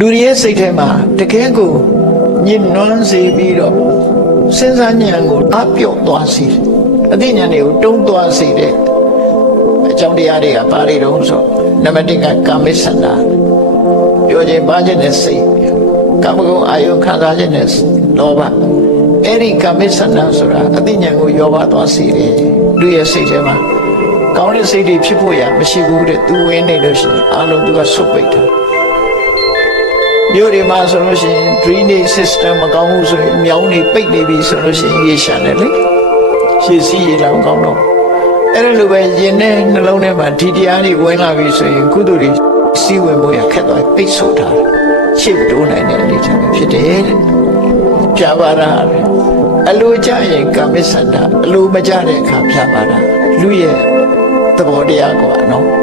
လူရဲ့စိတ်ထဲမှာတကယ်ကိုညှဉ်းနှွမ်းစေပြီးတော့စဉ်းစားဉာဏ်ကိုအပြော့သွားစေအသိဉာဏ်တွေကိုတုံးသွားစေတဲ့အကြောင်းတရားတွေကဘာတွေတုံးဆိုနံပါတ်1ကကာမိဆန္ဒပြောခြင်းပါခြင်းနဲ့စိတ်ကာမဂုဏ်အာယုခံစားခြင်းနဲ့လောဘအဲ့ဒီကာမိဆန္ဒဆိုတာအသိဉာဏ်ကိုရောပါသွားစေတယ်လူရဲ့စိတ်ထဲမှာကောင်းတဲ့စိတ်တွေဖြစ်ဖို့ရမရှိဘူးတဲ့သူဝင်နေလို့ရှိရင်အလုံးသူကဆုတ်ပိတ်တာမြို့တွေမှာဆိုလို့ရှိရင် drainage system မကောင်းဘူးဆိုရင်မြောင်းတွေပိတ်နေပြီဆိုလို့ရှိရင်ရေရှာတယ်လေရေစီးရေလောင်ကောင်းတော့အဲ့လိုပဲရင်နဲ့နှလုံးထဲမှာဒီတရားတွေဝင်လာပြီဆိုရင်ကုသိုလ်တွေစီးဝင်ဖို့ရခက်သွားပိတ်ဆို့ထားတယ်ရှေ့တိုးနိုင်တဲ့အနေအထားဖြစ်တယ်တဲ့ပြပါတာအလိုကြရင်ကာမိဆန္ဒအလိုမကြတဲ့အခါပြပါတာလူရဲ့သဘောတရားကွာနော်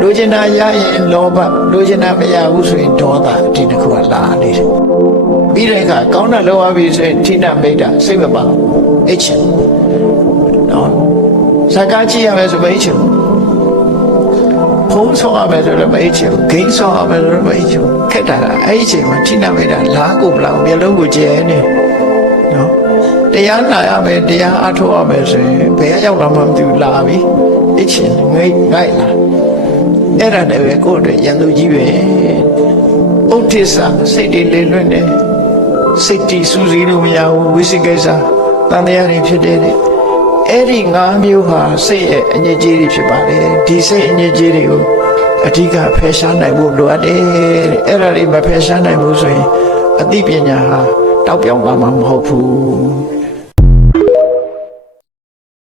လိုချင်တာရရင်လောဘလိုချင်တာမရဘူးဆိုရင်ဒေါသဒီတစ်ခုကလာနေတယ်ပြီးတဲ့အခါကောင်းတာလုပ်ရပြီဆိုရင်ဌိနမိတ်တာစိတ်မပါအိတ်ချင်နော်ဇာကကြည့်ရမယ်ဆိုမအိတ်ချင်ဖုံးဆောရမယ်ဆိုလည်းမအိတ်ချင်ဂိမ်းဆောရမယ်ဆိုလည်းမအိတ်ချင်ခက်တာအဲ့ဒီအချိန်မှာဌိနမိတ်တာလားကိုမလားမျိုးလုံးကိုကျဲနေနော်တရားနာရမယ်တရားအထောက်ရမယ်ဆိုရင်ဘယ်ရောက်လာမှမသိဘူးလာပြီအိတ်ချင်ငိုက်လာအဲ့ဒါလည်းပဲကိုယ့်အတွက်ရန်သူကြီးပဲဥဋ္ဌိစ္စစိတ်တွေလေလွင့်တယ်စိတ်တီစူးစီးလို့မရဘူးဝိသိကိစ္စတန်တရားတွေဖြစ်တယ်အဲ့ဒီ၅မျိုးဟာစိတ်ရဲ့အညစ်အကြေးတွေဖြစ်ပါတယ်ဒီစိတ်အညစ်အကြေးတွေကိုအဓိကဖယ်ရှားနိုင်ဖို့လိုအပ်တယ်အဲ့ဒါတွေမဖယ်ရှားနိုင်ဘူးဆိုရင်အသိပညာဟာတောက်ပြောင်းသွားမှာမဟုတ်ဘူး